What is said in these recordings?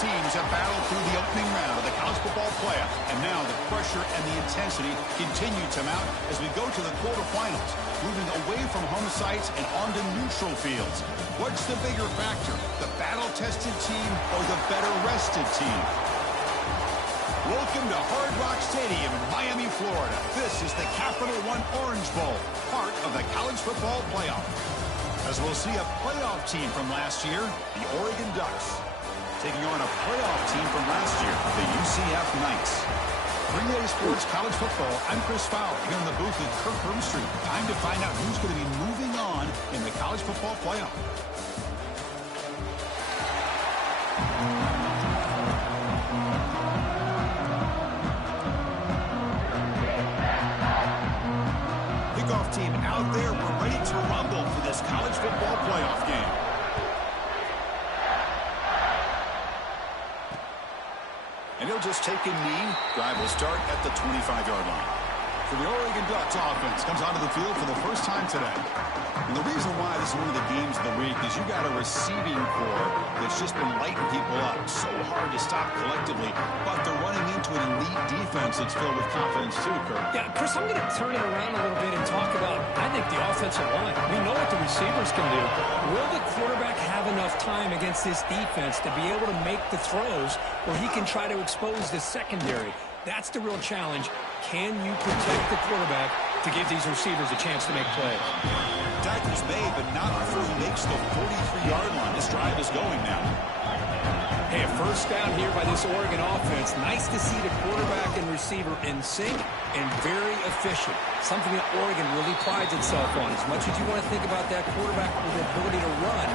teams have battled through the opening round of the college football playoff, and now the pressure and the intensity continue to mount as we go to the quarterfinals, moving away from home sites and onto neutral fields. What's the bigger factor, the battle-tested team or the better-rested team? Welcome to Hard Rock Stadium in Miami, Florida. This is the Capital One Orange Bowl, part of the college football playoff. As we'll see a playoff team from last year, the Oregon Ducks, taking on a playoff team from last year, the UCF Knights. 3A Sports College Football, I'm Chris Fowler, here in the booth with Kirk Hermstreet. Time to find out who's going to be moving on in the college football playoff. Kickoff team out there. We're ready to rumble for this college football playoff game. And he'll just take a knee. Drive will start at the 25-yard line. For the Oregon Ducks, offense comes onto the field for the first time today. And the reason why this is one of the games of the week is you got a receiving core that's just been lighting people up. So hard to stop collectively, but they're running into an elite defense that's filled with confidence too, Kirk. Yeah, Chris, I'm going to turn it around a little bit and talk about, I think, the offensive line. We know what the receivers can do. Will the quarterback have enough time against this defense to be able to make the throws where he can try to expose the secondary? That's the real challenge. Can you protect the quarterback to give these receivers a chance to make plays? Tackles made, but not before he makes the 43-yard line. This drive is going now. Hey, a first down here by this Oregon offense. Nice to see the quarterback and receiver in sync and very efficient. Something that Oregon really prides itself on. As much as you want to think about that quarterback with the ability to run,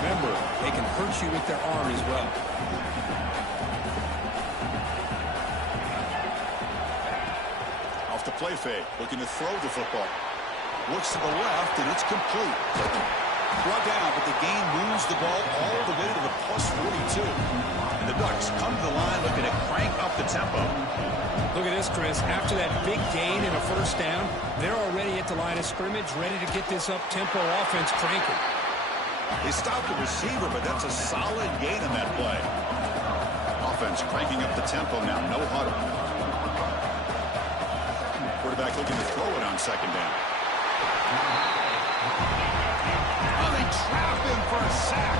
remember, they can hurt you with their arm as well. Off the play fake, looking to throw the football. Looks to the left, and it's complete. Brought down, but the gain moves the ball all the way to the plus 42. And the Ducks come to the line looking to crank up the tempo. Look at this, Chris. After that big gain and a first down, they're already at the line of scrimmage, ready to get this up-tempo offense cranking. They stopped the receiver, but that's a solid gain on that play. Offense cranking up the tempo now, no huddle. Quarterback looking to throw it on second down. Oh, they trap him for a sack.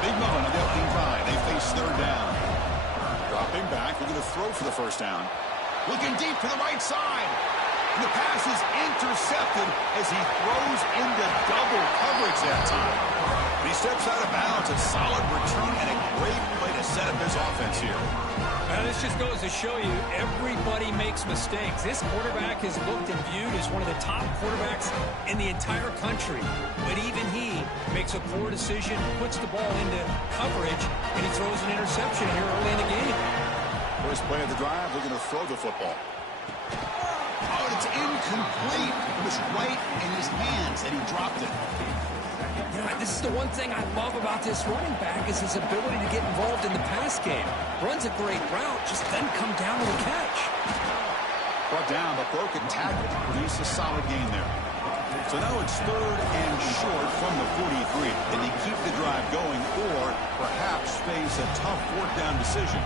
Big moment on the opening drive. They face third down. Dropping back, looking to throw for the first down. Looking deep to the right side. And the pass is intercepted as he throws into double coverage that time. And he steps out of bounds. A solid return and a great play to set up his offense here. Now, this just goes to show you everybody makes mistakes. This quarterback is looked and viewed as one of the top quarterbacks in the entire country. But even he makes a poor decision, puts the ball into coverage, and he throws an interception here early in the game. First play of the drive, looking to throw the football. Oh, it's incomplete. It was right in his hands, and he dropped it. You know, this is the one thing I love about this running back is his ability to get involved in the pass game. Runs a great route, just doesn't come down to the catch. Brought down, but broken tackle. Produced a solid gain there. So now it's third and short from the 43. Can they keep the drive going or perhaps face a tough fourth down decision?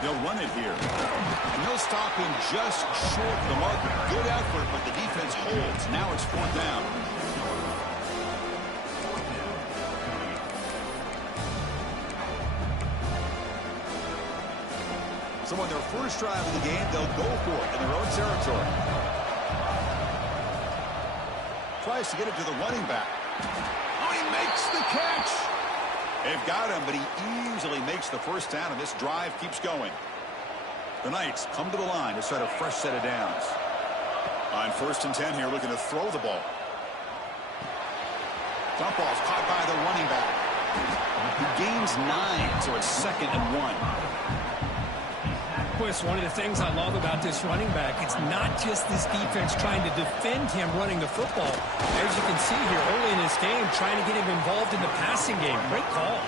They'll run it here. And they'll stop him just short of the marker. Good effort, but the defense holds. Now it's fourth down. So on their first drive of the game, they'll go for it in their own territory. Tries to get it to the running back. Oh, he makes the catch. They've got him, but he easily makes the first down, and this drive keeps going. The Knights come to the line to start a fresh set of downs. On 1st and 10 here, looking to throw the ball. Dump ball's caught by the running back. He gains 9, so it's 2nd and 1. Chris, one of the things I love about this running back, it's not just this defense trying to defend him running the football. As you can see here early in this game, trying to get him involved in the passing game. Great call.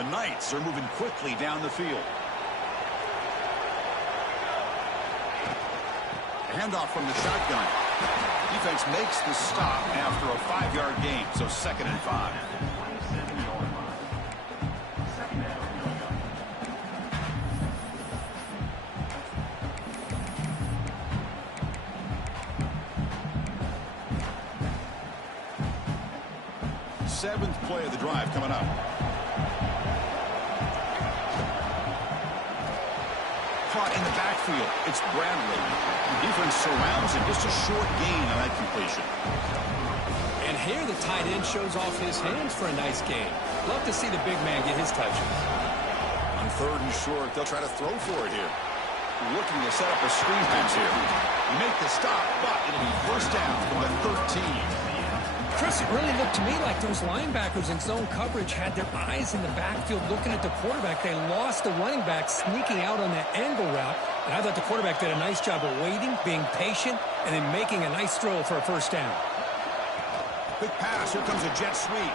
The Knights are moving quickly down the field. A handoff from the shotgun. Defense makes the stop after a 5-yard gain, so 2nd and 5. 7th play of the drive coming up. Caught in the backfield. It's Bradley. The defense surrounds him. Just a short gain on that completion. And here the tight end shows off his hands for a nice gain. Love to see the big man get his touches. On 3rd and short, they'll try to throw for it here. Looking to set up a screen pass here. You make the stop, but it'll be first down from the 13. Chris, it really looked to me like those linebackers in zone coverage had their eyes in the backfield looking at the quarterback. They lost the running back sneaking out on that angle route. And I thought the quarterback did a nice job of waiting, being patient, and then making a nice throw for a first down. Quick pass. Here comes a jet sweep.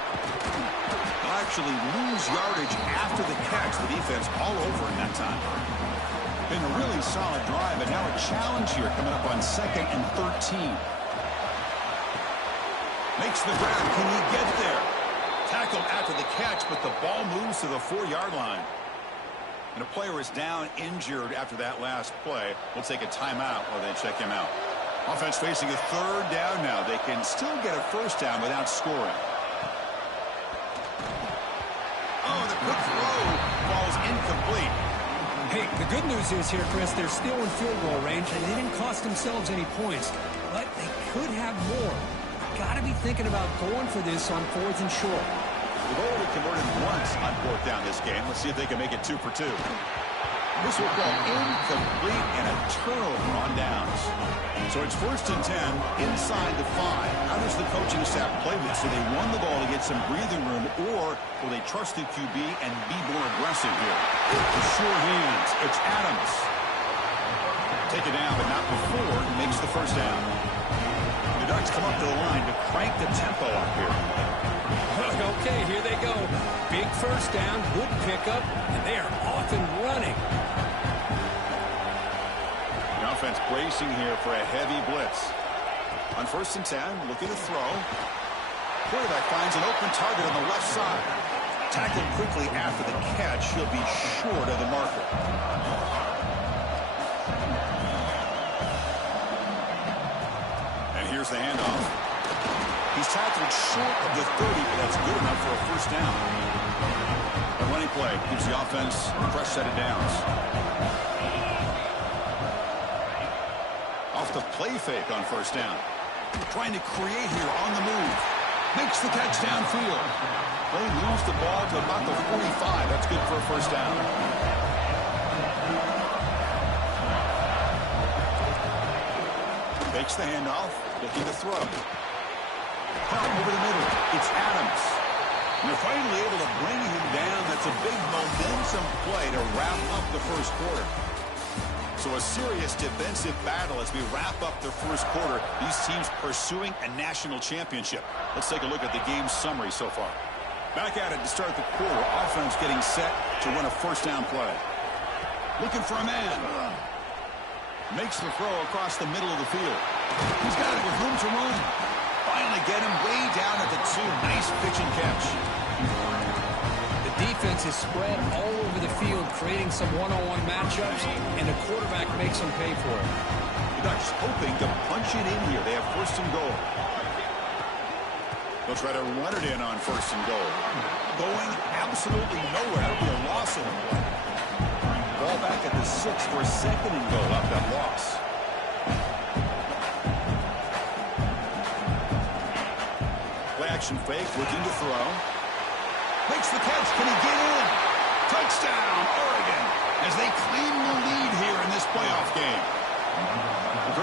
They'll actually lose yardage after the catch. The defense all over in that time. Been a really solid drive, and now a challenge here coming up on 2nd and 13. Makes the grab. Can he get there? Tackled after the catch, but the ball moves to the 4-yard line. And a player is down injured after that last play. We'll take a timeout while they check him out. Offense facing a 3rd down now. They can still get a first down without scoring. Oh, the quick throw falls incomplete. Hey, the good news is here, Chris, they're still in field goal range, and they didn't cost themselves any points. But they could have more. Got to be thinking about going for this on 4th and short. They've already converted once on 4th down this game. Let's see if they can make it 2 for 2. This will fall incomplete and a turnover on downs. So it's 1st and 10 inside the 5. How does the coaching staff play this? Do they run the ball to get some breathing room, or will they trust the QB and be more aggressive here? The sure hands. It's Adams. Take it down, but not before he makes the first down. The Ducks come up to the line to crank the tempo up here. Okay, here they go. Big first down, good pickup, and they are off and running. The offense bracing here for a heavy blitz. On 1st and 10, looking to throw. Quarterback finds an open target on the left side. Tackled quickly after the catch. He'll be short of the marker. And here's the handoff. He's tackled short of the 30, but that's good enough for a first down. A running play gives the offense a fresh set of downs. Off the play fake on first down. Trying to create here on the move. Makes the catch downfield. They lose the ball to about the 45. That's good for a first down. Takes the handoff. Looking to throw. Over the middle. It's Adams. And they're finally able to bring him down. That's a big momentum play to wrap up the first quarter. So a serious defensive battle as we wrap up the first quarter. These teams pursuing a national championship. Let's take a look at the game summary so far. Back at it to start the quarter. Offense getting set to run a first down play. Looking for a man. Makes the throw across the middle of the field. He's got it with room to run. Finally get him way down at the 2. Nice pitch and catch. The defense is spread all over the field, creating some one-on-one matchups, and the quarterback makes them pay for it. The Ducks hoping to punch it in here. They have 1st and goal. They'll try to run it in on 1st and goal. Going absolutely nowhere. That'll be a loss of the play. Ball back at the 6 for a 2nd and goal after that loss. Action fake, looking to throw. Makes the catch. Can he get in? Touchdown, Oregon, as they claim the lead here in this playoff game.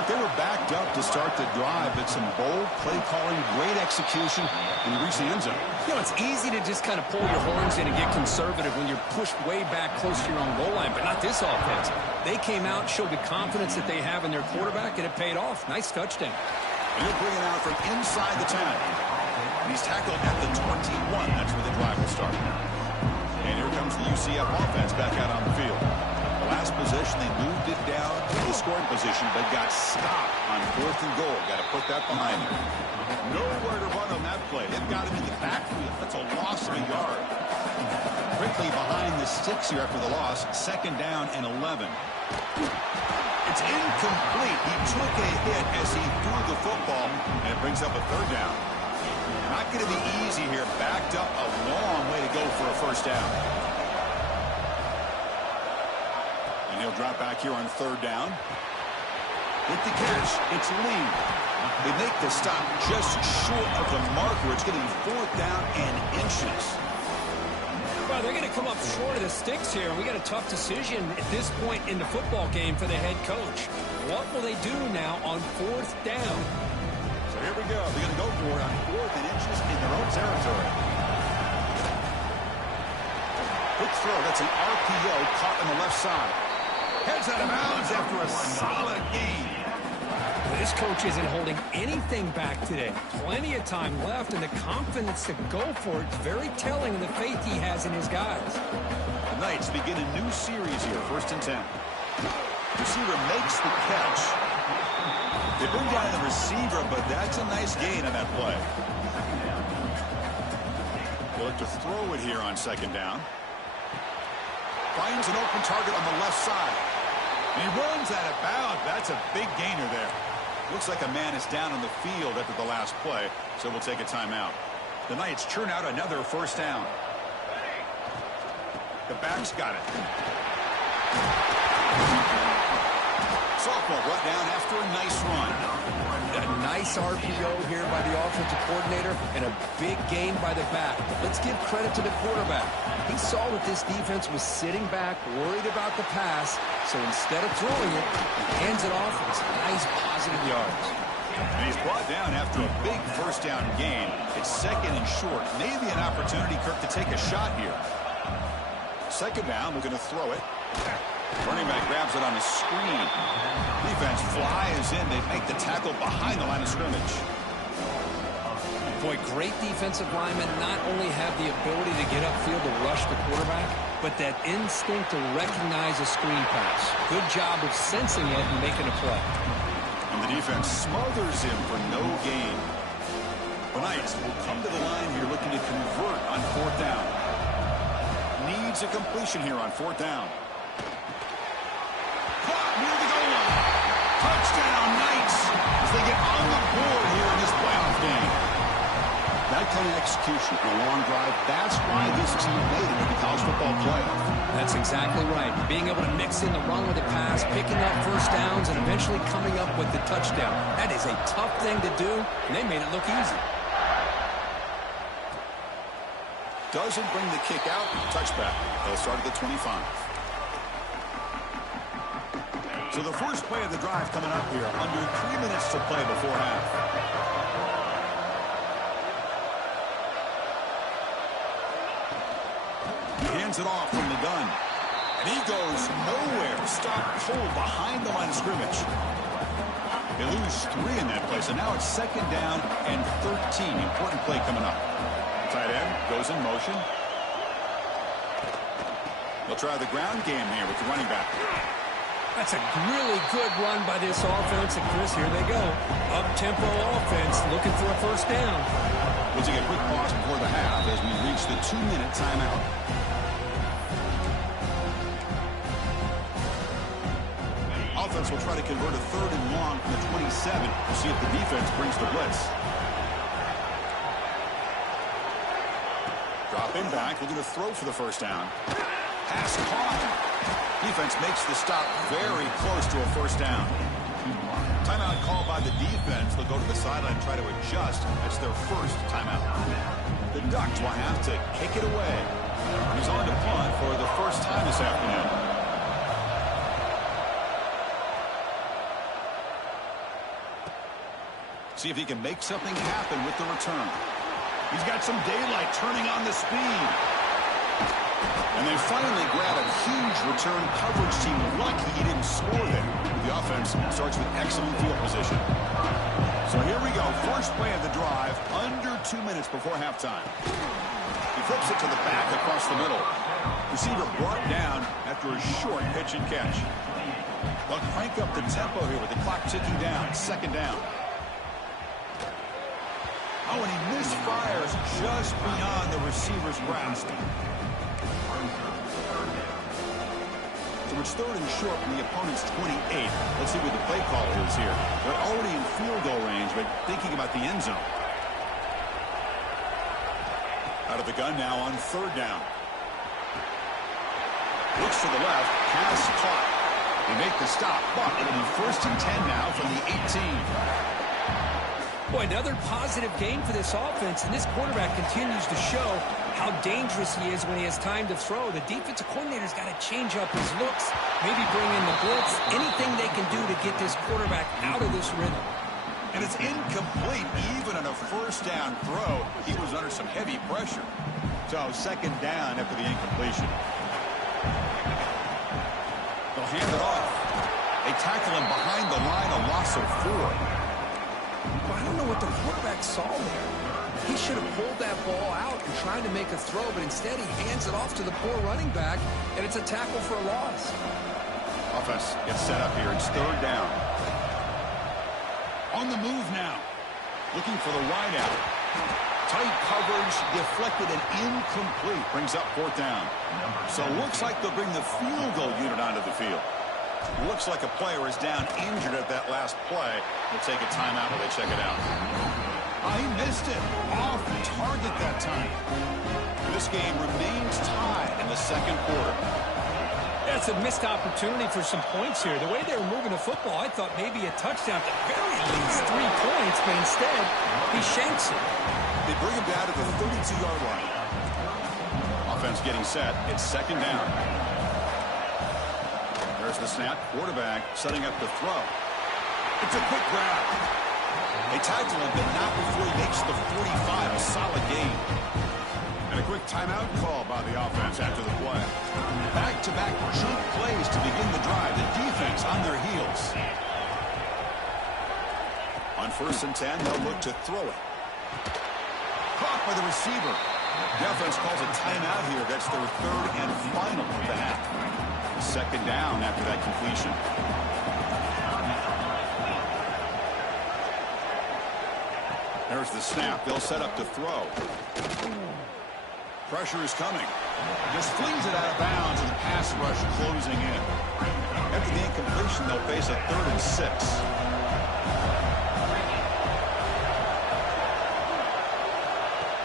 They were backed up to start the drive, but some bold play calling, great execution, and he reached the end zone. You know, it's easy to just kind of pull your horns in and get conservative when you're pushed way back close to your own goal line, but not this offense. They came out, showed the confidence that they have in their quarterback, and it paid off. Nice touchdown. And he'll bring it out from inside the 10. And he's tackled at the 21. That's where the drive will start. And here comes the UCF offense back out on the field. The last possession, they moved it down to the scoring position, but got stopped on 4th and goal. Got to put that behind them. Nowhere to run on that play. They've got him in the backfield. That's a loss of a yard. Quickly behind the sticks here after the loss. 2nd down and 11. It's incomplete. He took a hit as he threw the football, and it brings up a 3rd down. Not going to be easy here. Backed up a long way to go for a first down. And he'll drop back here on third down. With the catch, it's Lee. They make the stop just short of the marker. It's going to be fourth down and inches. Well, they're going to come up short of the sticks here. We got a tough decision at this point in the football game for the head coach. What will they do now on fourth down? So here we go. They're going to go for it on fourth and inches in their own territory. Quick throw. That's an RPO caught on the left side. Heads out of bounds after a solid gain. This coach isn't holding anything back today. Plenty of time left, and the confidence to go for it is very telling of the faith he has in his guys. The Knights begin a new series here, 1st and 10. Receiver makes the catch. They bring down the receiver, but that's a nice gain on that play. They'll look to throw it here on 2nd down. Finds an open target on the left side. And he runs out of bounds. That's a big gainer there. Looks like a man is down on the field after the last play, so we'll take a timeout. The Knights churn out another first down. The back's got it. Sophomore brought down after a nice run. A nice RPO here by the offensive coordinator and a big gain by the back. Let's give credit to the quarterback. He saw that this defense was sitting back, worried about the pass, so instead of throwing it, he hands it off with nice positive yards. And he's brought down after a big first down gain. It's 2nd and short. Maybe an opportunity, Kirk, to take a shot here. 2nd down, we're going to throw it. Running back grabs it on a screen. Defense flies in. They make the tackle behind the line of scrimmage. Boy, great defensive linemen not only have the ability to get upfield to rush the quarterback, but that instinct to recognize a screen pass. Good job of sensing it and making a play. And the defense smothers him for no gain. The Knights will come to the line here looking to convert on 4th down. Needs a completion here on 4th down. Caught near the goal line. Touchdown Knights as they get on the board here in this playoff game. That kind of execution on a long drive, that's why this team made it in the college football playoff. That's exactly right. Being able to mix in the run with the pass, picking up first downs, and eventually coming up with the touchdown. That is a tough thing to do, and they made it look easy. Doesn't bring the kick out. Touchback. They'll start at the 25. So the first play of the drive coming up here. Under 3 minutes to play before half. He hands it off from the gun. And he goes nowhere. Stop cold behind the line of scrimmage. They lose 3 in that play. So now it's 2nd down and 13. Important play coming up. Tight end goes in motion. They'll try the ground game here with the running back. That's a really good run by this offense. And Chris, here they go. Up-tempo offense looking for a first down. We'll take a quick pause before the half as we reach the 2-minute timeout. Offense will try to convert a 3rd and long from the 27. We'll see if the defense brings the blitz. Drop in back. We're going to throw for the first down. Pass caught. Defense makes the stop very close to a first down. Timeout called by the defense. They'll go to the sideline and try to adjust. It's their first timeout. The Ducks will have to kick it away. He's on to punt for the first time this afternoon. See if he can make something happen with the return. He's got some daylight turning on the speed. And they finally grab a huge return. Coverage team lucky he didn't score there. The offense starts with excellent field position. So here we go. First play of the drive. Under 2 minutes before halftime. He flips it to the back across the middle. Receiver brought down after a short pitch and catch. They'll crank up the tempo here with the clock ticking down. 2nd down. Oh, and he misfires just beyond the receiver's grasp. So it's 3rd and short from the opponent's 28. Let's see what the play call is here. They're already in field goal range, but thinking about the end zone. Out of the gun now on third down. Looks to the left. Pass caught. They make the stop, but it'll be 1st and 10 now from the 18. Boy, another positive game for this offense, and this quarterback continues to show how dangerous he is when he has time to throw. The defensive coordinator's got to change up his looks, maybe bring in the blitz, anything they can do to get this quarterback out of this rhythm. And it's incomplete even on a 1st down throw. He was under some heavy pressure. So 2nd down after the incompletion. They'll hand it off. They tackle him behind the line, a loss of 4. Well, I don't know what the quarterback saw there. He should have pulled that ball out and tried to make a throw, but instead he hands it off to the poor running back, and it's a tackle for a loss. Offense gets set up here. It's 3rd down. On the move now. Looking for the wideout. Tight coverage, deflected and incomplete. Brings up 4th down. So it looks like they'll bring the field goal unit onto the field. Looks like a player is down injured at that last play. They'll take a timeout while they check it out. He missed it. Off target that time. This game remains tied in the 2nd quarter. That's a missed opportunity for some points here. The way they were moving the football, I thought maybe a touchdown, at the very least 3 points, but instead he shanks it. They bring him down to the 32-yard line. Offense getting set. It's 2nd down. There's the snap. Quarterback setting up the throw. It's a quick grab. They tackle him, but not before he makes the 45. A solid gain. And a quick timeout call by the offense after the play. Back-to-back chunk plays to begin the drive. The defense on their heels. On 1st and 10, they'll look to throw it. Caught by the receiver. The offense calls a timeout here. That's their 3rd and final of the half. 2nd down after that completion. There's the snap. They'll set up to throw. Pressure is coming. Just flings it out of bounds and the pass rush closing in. After the incompletion, they'll face a 3rd and 6.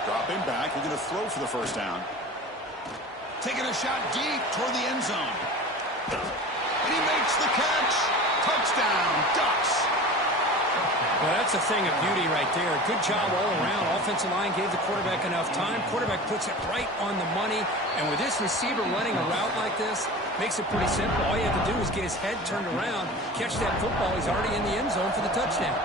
Dropping back. We're going to throw for the 1st down. Taking a shot deep toward the end zone. And he makes the catch. Touchdown, Ducks. Well, that's a thing of beauty right there. Good job all around. Offensive line gave the quarterback enough time. Quarterback puts it right on the money. And with this receiver running a route like this, makes it pretty simple. All you have to do is get his head turned around, catch that football. He's already in the end zone for the touchdown.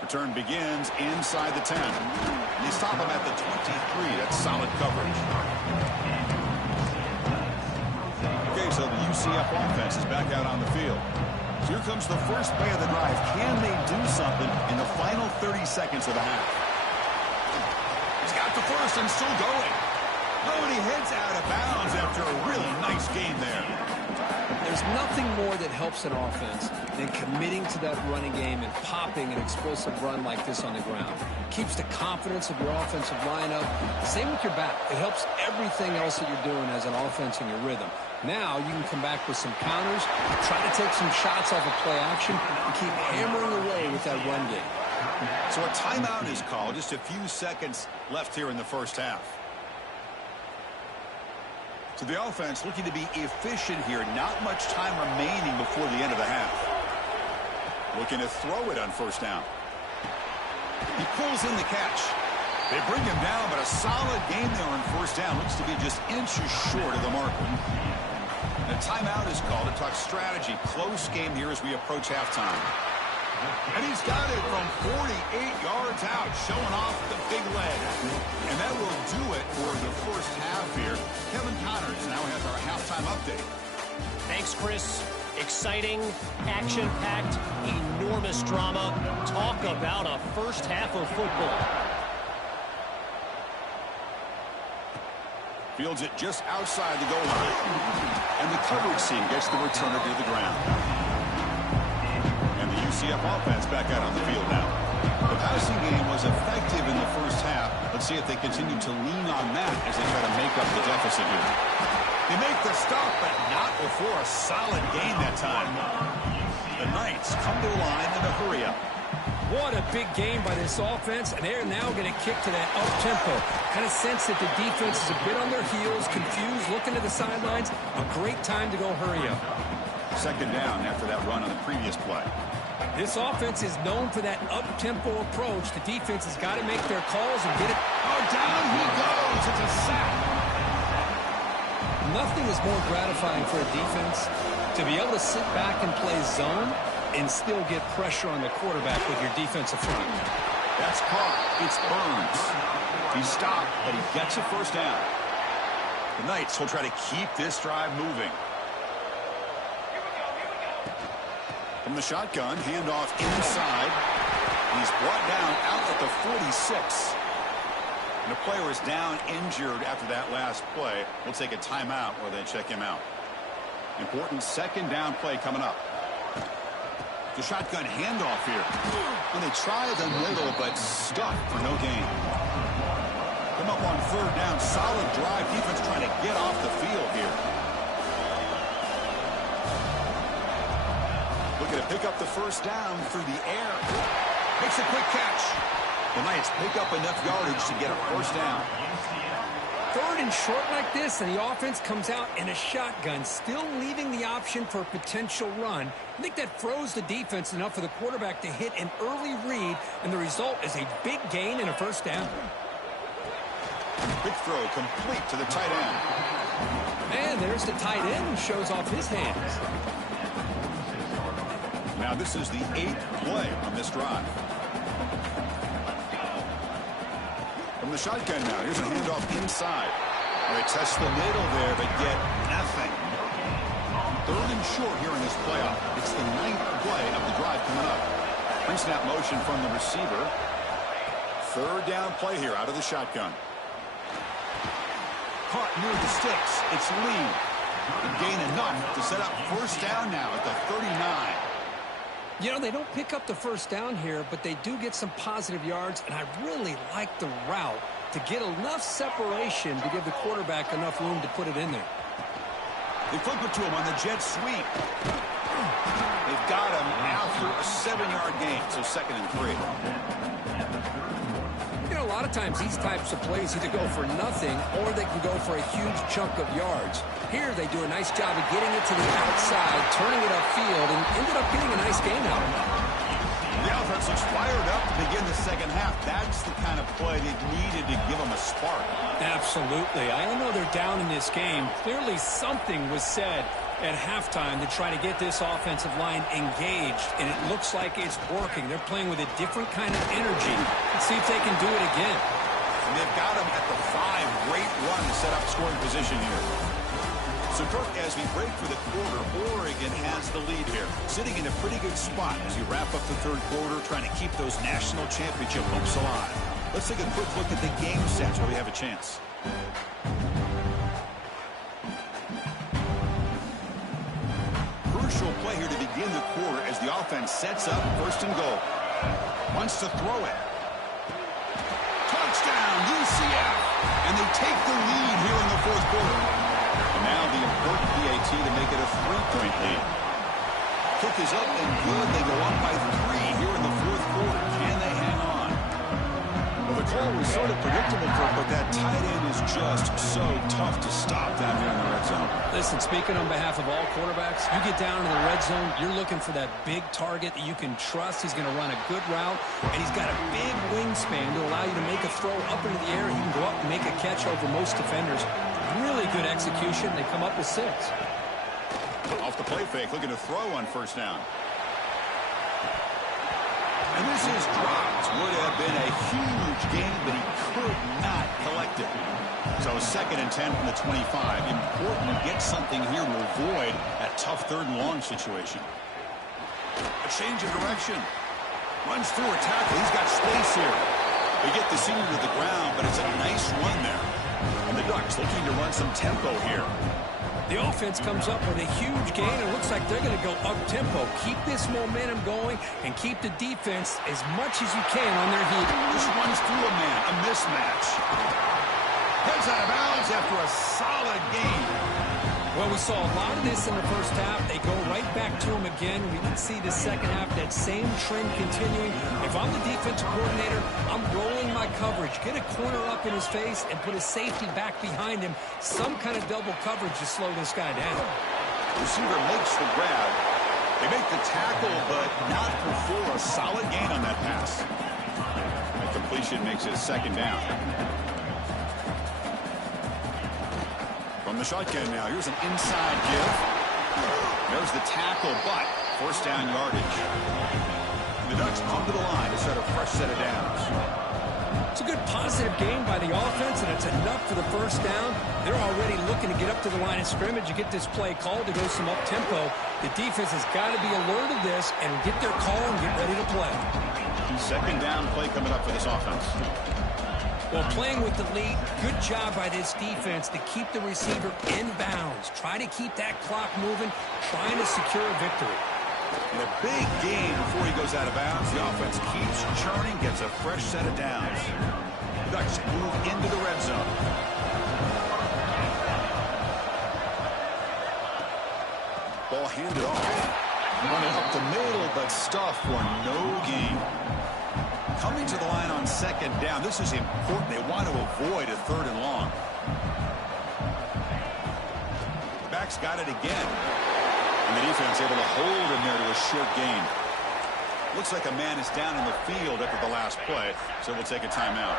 Return begins inside the 10. They stop him at the 23. That's solid coverage. Okay, so the UCF offense is back out on the field. Here comes the first play of the drive. Can they do something in the final 30 seconds of the half? He's got the first and still going. Oh, and he heads out of bounds after a really nice game there. There's nothing more that helps an offense than committing to that running game and popping an explosive run like this on the ground. Keeps the confidence of your offensive lineup. Same with your back. It helps everything else that you're doing as an offense in your rhythm. Now you can come back with some counters, try to take some shots off of play action, and keep hammering away with that run game. So a timeout is called. Just a few seconds left here in the 1st half. So the offense looking to be efficient here. Not much time remaining before the end of the half. Looking to throw it on 1st down. He pulls in the catch. They bring him down, but a solid game there on 1st down. Looks to be just inches short of the marker. And a timeout is called to talk strategy. Close game here as we approach halftime. And he's got it from 48 yards out, showing off the big leg. And that will do it for the 1st half here. Kevin Connors now has our halftime update. Thanks, Chris. Exciting, action-packed, enormous drama. Talk about a 1st half of football. Fields it just outside the goal line. And the coverage team gets the returner to the ground. And the UCF offense back out on the field now. The passing game was effective in the 1st half. Let's see if they continue to lean on that as they try to make up the deficit here. They make the stop, but not before a solid gain that time. The Knights come to the line in a hurry up. What a big game by this offense, and they're now going to kick to that up-tempo. Kind of sense that the defense is a bit on their heels, confused, looking to the sidelines. A great time to go hurry up. Second down after that run on the previous play. This offense is known for that up-tempo approach. The defense has got to make their calls and get it. Oh, down he goes. It's a sack. Nothing is more gratifying for a defense to be able to sit back and play zone and still get pressure on the quarterback with your defensive front. That's caught. It's Burns. He stopped, but he gets a first down. The Knights will try to keep this drive moving. From the shotgun, handoff inside. He's brought down out at the 46. And the player is down injured after that last play. We'll take a timeout or they check him out. Important second down play coming up. The shotgun handoff here. And they try the middle, but stuck for no gain. Come up on third down. Solid drive. Defense trying to get off the field here. Looking to pick up the first down through the air. Makes a quick catch. The Knights pick up enough yardage to get a first down. Third and short like this, and the offense comes out in a shotgun, still leaving the option for a potential run. I think that froze the defense enough for the quarterback to hit an early read, and the result is a big gain and a first down. Big throw complete to the tight end. And there's the tight end who shows off his hands. Now this is the 8th play on this drive. From the shotgun now, here's a handoff inside. They test the middle there, but get nothing. Third and short here in this playoff. It's the 9th play of the drive coming up. Pre-snap motion from the receiver. Third down play here out of the shotgun. Caught near the sticks. It's Lee. And gain enough to set up first down now at the 39. You know, they don't pick up the first down here, but they do get some positive yards, and I really like the route to get enough separation to give the quarterback enough room to put it in there. They flip it to him on the jet sweep. They've got him after a 7-yard gain, so 2nd and 3. You know, a lot of times these types of plays either go for nothing or they can go for a huge chunk of yards. Here they do a nice job of getting it to the outside, turning it upfield, and ended up getting a nice gain out of it. The offense looks fired up to begin the second half. That's the kind of play they needed to give them a spark. Absolutely. I know they're down in this game. Clearly something was said at halftime to try to get this offensive line engaged, and it looks like it's working. They're playing with a different kind of energy. Let's see if they can do it again. And they've got him at the 5. Great run to set up scoring position here. So, Kirk, as we break for the quarter, Oregon has the lead here, sitting in a pretty good spot as we wrap up the third quarter, trying to keep those national championship hopes alive. Let's take a quick look at the game sets where we have a chance. Crucial play here to begin the quarter as the offense sets up first and goal. Wants to throw it. Touchdown, UCF! And they take the lead here in the fourth quarter. Now the important PAT to make it a 3-point lead. Kick is up and good. They go up by 3 here in the fourth quarter. Can they hang on? Well, the call was sort of predictable, but that tight end is just so tough to stop down here in the red zone. Listen, speaking on behalf of all quarterbacks, you get down in the red zone, you're looking for that big target that you can trust. He's going to run a good route, and he's got a big wingspan to allow you to make a throw up into the air. He can go up and make a catch over most defenders. Really good execution. They come up with 6. Off the play fake, looking to throw on first down. And this is dropped. Would have been a huge gain, but he could not collect it. So 2nd and 10 from the 25. Important to get something here to avoid that tough 3rd and long situation. A change of direction. Runs through a tackle. He's got space here. They get the senior to the ground, but it's a nice run there. And the Ducks looking to run some tempo here. The offense comes up with a huge gain. It looks like they're going to go up-tempo. Keep this momentum going and keep the defense as much as you can on their heat. Just runs through a man. A mismatch. Heads out of bounds after a solid gain. Well, we saw a lot of this in the first half. They go right back to him again. We can see the second half, that same trend continuing. If I'm the defensive coordinator, I'm rolling my coverage. Get a corner up in his face and put a safety back behind him. Some kind of double coverage to slow this guy down. Receiver makes the grab. They make the tackle, but not before a solid gain on that pass. The completion makes it second down. From the shotgun now, here's an inside give. There's the tackle, but first down yardage. The Ducks come to the line to set a fresh set of downs. It's a good positive gain by the offense, and it's enough for the first down. They're already looking to get up to the line of scrimmage and get this play called to go some up-tempo. The defense has got to be alert of this and get their call and get ready to play. Second down play coming up for this offense. Well, playing with the lead, good job by this defense to keep the receiver in bounds. Try to keep that clock moving, trying to secure a victory. In a big game before he goes out of bounds, the offense keeps churning, gets a fresh set of downs. The Ducks move into the red zone. Ball handed off. Running up the middle, but stuffed for no gain. Coming to the line on second down. This is important. They want to avoid a third and long. Back's got it again. And the defense able to hold him there to a short gain. Looks like a man is down in the field after the last play, so we'll take a timeout.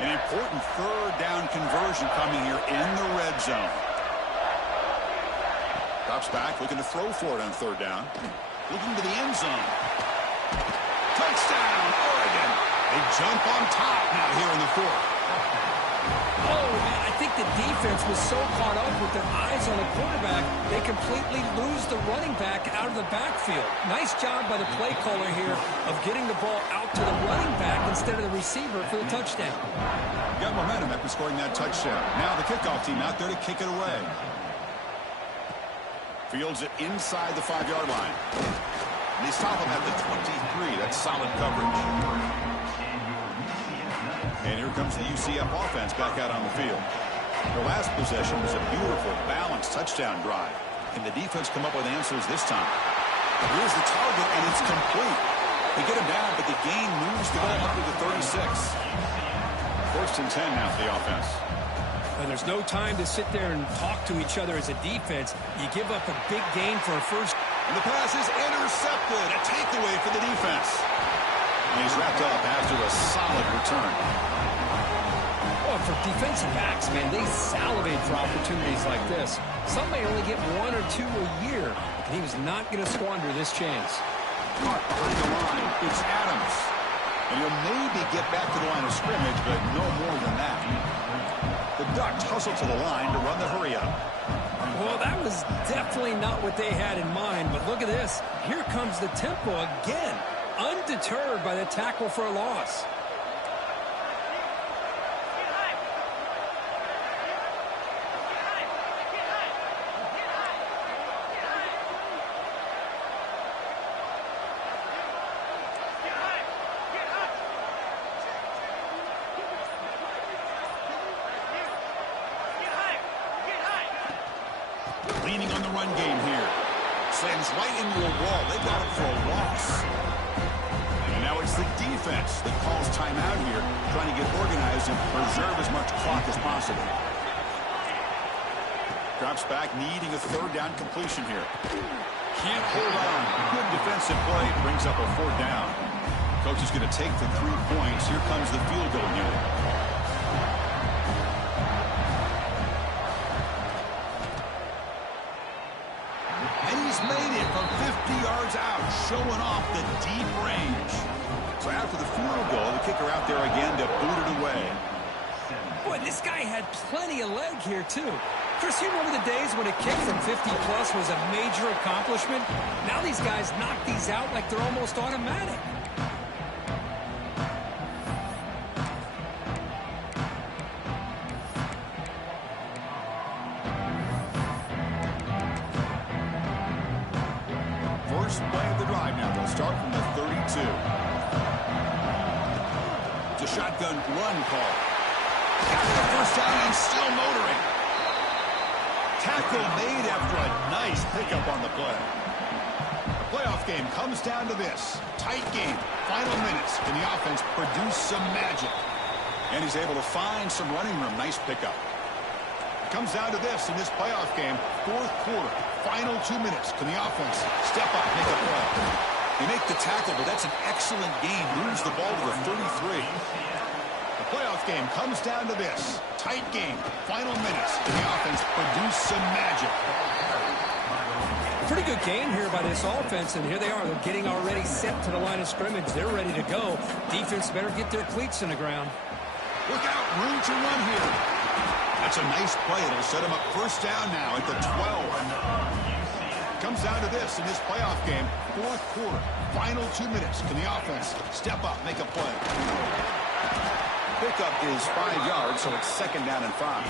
An important third down conversion coming here in the red zone. Drops back, looking to throw for it on third down. Looking to the end zone. Touchdown, Oregon. They jump on top now here in the fourth. Oh, man, I think the defense was so caught up with their eyes on the quarterback, they completely lose the running back out of the backfield. Nice job by the play caller here of getting the ball out to the running back instead of the receiver for the touchdown. Got momentum after scoring that touchdown. Now the kickoff team out there to kick it away. Fields it inside the 5-yard line. And they stop him at the 23. That's solid coverage. And here comes the UCF offense back out on the field. The last possession was a beautiful, balanced touchdown drive. Can the defense come up with answers this time? Here's the target, and it's complete. They get him down, but the gain moves the ball up to the 36. First and 10 now for the offense. Well, there's no time to sit there and talk to each other as a defense. You give up a big gain for a first. And the pass is intercepted. A takeaway for the defense. And he's wrapped up after a solid return. Oh, for defensive backs, man, they salivate for opportunities like this. Some may only get 1 or 2 a year, and he was not going to squander this chance. Caught behind the line. It's Adams. And he'll maybe get back to the line of scrimmage, but no more than that. The Ducks hustle to the line to run the hurry-up. Well, that was definitely not what they had in mind, but look at this. Here comes the tempo again, undeterred by the tackle for a loss. Leaning on the run game here. Slams right into a wall. They got him for a loss. And now it's the defense that calls timeout here, trying to get organized and preserve as much clock as possible. Drops back, needing a third down completion here. Can't hold on. Good defensive play. Brings up a fourth down. Coach is going to take the 3 points. Here comes the field goal unit. Made it from 50 yards out, showing off the deep range. So after the field goal, the kicker out there again to boot it away. Boy, this guy had plenty of leg here, too. Chris, you remember the days when a kick from 50-plus was a major accomplishment? Now these guys knock these out like they're almost automatic. First play of the drive now. They'll start from the 32. It's a shotgun run call. Got the first down and still motoring. Tackle made after a nice pickup on the play. The playoff game comes down to this. Tight game. Final minutes. Can the offense produce some magic? And he's able to find some running room. Nice pickup. It comes down to this in this playoff game. Fourth quarter. Final 2 minutes. Can the offense step up, make a play? They make the tackle, but that's an excellent game. Moves the ball to the 33. The playoff game comes down to this. Tight game. Final minutes. Can the offense produce some magic? Pretty good game here by this offense, and here they are. They're getting already set to the line of scrimmage. They're ready to go. Defense better get their cleats in the ground. Look out, room to run here. That's a nice play. It'll set him up first down now at the 12. Comes down to this in this playoff game. Fourth quarter. Final 2 minutes. Can the offense step up, make a play? Pickup is 5 yards, so it's second down and 5.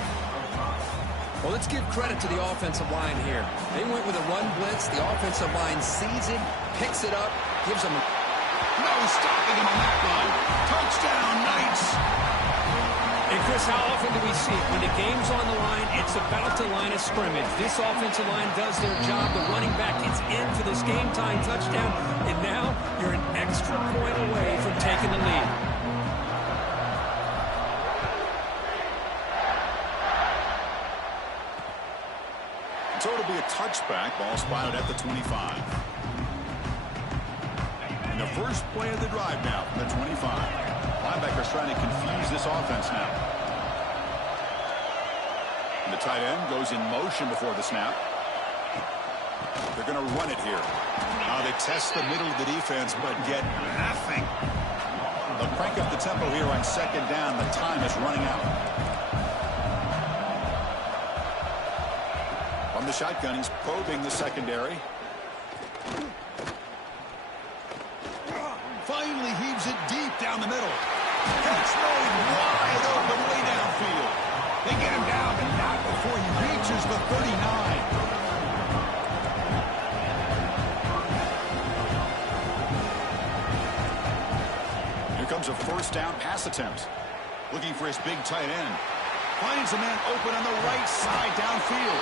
Well, let's give credit to the offensive line here. They went with a run blitz. The offensive line sees it, picks it up, gives them no stopping him on that line. Touchdown, Knights. And Chris, how often do we see it? When the game's on the line, it's about the line of scrimmage. This offensive line does their job. The running back gets in for this game-time touchdown, and now you're an extra point away from taking the lead. So it'll be a touchback. Ball spotted at the 25. And the first play of the drive now from the 25. Linebackers trying to confuse this offense now. And the tight end goes in motion before the snap. They're going to run it here. Now they test the middle of the defense, but get nothing. They'll crank up the tempo here on second down. The time is running out. From the shotgun, he's probing the secondary. Finally heaves it deep down the middle. Catch made wide open way downfield. They get him down, but not before he reaches the 39. Here comes a first down pass attempt. Looking for his big tight end. Finds a man open on the right side downfield.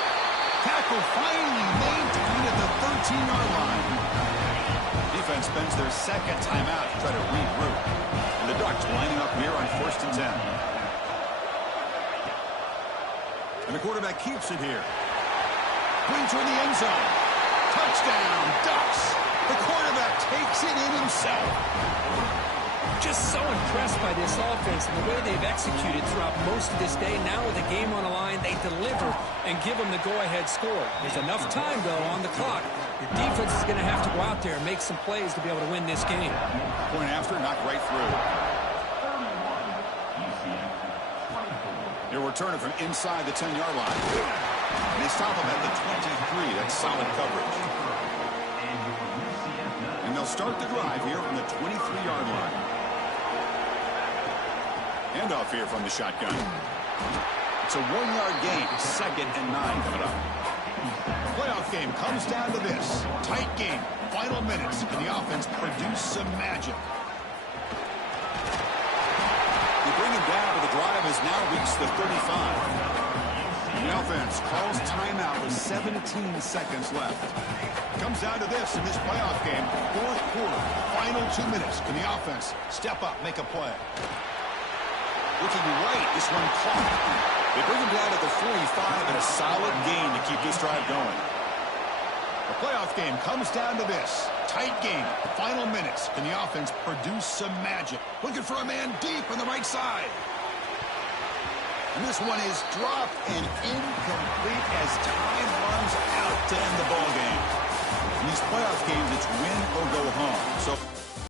Tackle finally maintained at the 13-yard line. Defense spends their second timeout to try to regroup. And the Ducks lining up here on 1st and 10. And the quarterback keeps it here. Brings her in the end zone. Touchdown, Ducks. The quarterback takes it in himself. Just so impressed by this offense and the way they've executed throughout most of this day. Now with the game on the line, they deliver and give them the go-ahead score. There's enough time, though, on the clock. Your defense is going to have to go out there and make some plays to be able to win this game. Point after, knocked right through. They'll return it from inside the 10-yard line. And they stop him at the 23. That's solid coverage. And they'll start the drive here from the 23-yard line. Handoff here from the shotgun. It's a 1-yard gain. 2nd and 9 coming up. The playoff game comes down to this. Tight game. Final minutes. Can the offense produce some magic? They bring him down, but the drive has now reached the 35. The offense calls timeout with 17 seconds left. Comes down to this in this playoff game. Fourth quarter. Final 2 minutes. Can the offense step up, make a play? Looking right, this one caught. They bring him down at the 45 and a solid gain to keep this drive going. The playoff game comes down to this. Tight game. Final minutes. Can the offense produce some magic? Looking for a man deep on the right side. And this one is dropped and incomplete as time runs out to end the ball game. In these playoff games, it's win or go home. So